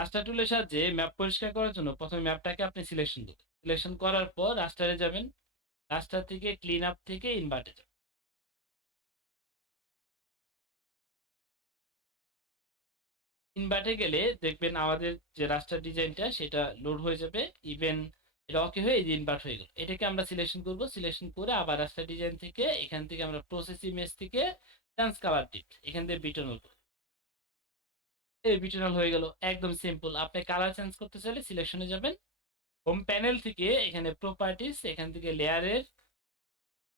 রাস্টার টুলের সাহায্যে ম্যাপ পরিষ্কার করার জন্য প্রথমে ম্যাপটাকে আপনি সিলেকশন করবেন। সিলেকশন করার পর রাস্টারে যাবেন, রাস্টার থেকে ক্লিন আপ থেকে ইনভার্টে যাবেন। ইনভার্টে গেলে দেখবেন আমাদের যে রাস্টার ডিজাইনটা সেটা লোড হয়ে যাবে। ইভেন এটা ওকে হয়ে এই যে ইনভার্ট হয়ে গেল। এটাকে আমরা সিলেকশন করব, সিলেকশন করে আবার রাস্টার ডিজাইন থেকে এখান থেকে আমরা প্রসেস ইমেজ থেকে ট্রান্স কালার টিপ এখান থেকে বিটনল করব। এই বিটনল হয়ে গেল, একদম সিম্পল। আপনি কালার চেঞ্জ করতে চাইলে সিলেকশনে যাবেন, হোম প্যানেল থেকে এখানে প্রপার্টিস, এখান থেকে লেয়ারের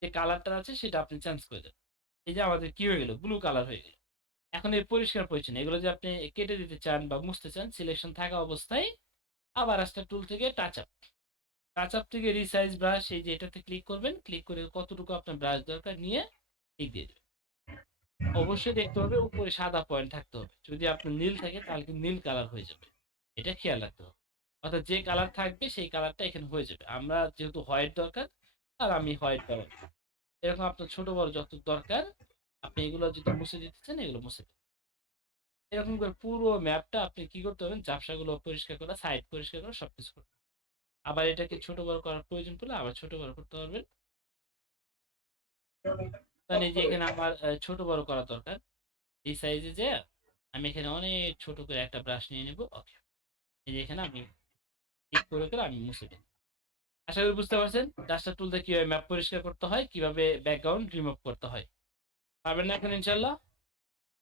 যে কালারটা আছে সেটা আপনি চেঞ্জ করে দেবেন। এই যে আমাদের কি হয়ে গেল, ব্লু কালার হয়ে গেল। এখন এই পরিষ্কার পরিচ্ছন্ন এগুলো যে আপনি কেটে দিতে চান বা মুছতে চান, সিলেকশন থাকা অবস্থায় আবার রাস্টার টুল থেকে টাচ আপ, টাচ আপ থেকে রিসাইজ ব্রাশ, এই যে এটাতে ক্লিক করবেন, ক্লিক করে কতটুকু আপনার ব্রাশ দরকার নিয়ে ক্লিক দিয়ে দেবেন। অবশ্যই দেখতে হবে উপরে সাদা পয়েন্ট থাকতে হবে, যদি আপনার নীল থাকে তাহলে কিন্তু নীল কালার হয়ে যাবে, এটা খেয়াল রাখতে হবে। অর্থাৎ যে কালার থাকবে সেই কালারটা এখানে হয়ে যাবে। আমরা যেহেতু হোয়াইট দরকার, আর আমি হোয়াইট কালার। এরকম আপনার ছোট বড় যত দরকার আপনি এগুলো যদি মুছে দিতে চান এগুলো মুছে দিন। এরকম করে পুরো ম্যাপটা আপনি কি করতে পারবেন, ঝাপসাগুলো পরিষ্কার করা, সাইড পরিষ্কার করা, সবকিছু করবেন। আবার এটাকে ছোট বড় করার প্রয়োজন পড়লে আবার ছোট বড় করতে পারবেন। মানে যে এখানে আমার ছোট বড় করা দরকার, এই সাইজে যে আমি এখানে অনেক ছোট করে একটা ব্রাশ নিয়ে নেব। ওকে, এই যে এখানে আমি ক্লিক করে করে আমি মুছে দিই। আশা করি বুঝতে পারছেন ডাস্টার টুল দিয়ে কিভাবে ম্যাপ পরিষ্কার করতে হয়, কিভাবে ব্যাকগ্রাউন্ড রিমুভ করতে হয়। পারবেন না এখন ইনশাল্লাহ?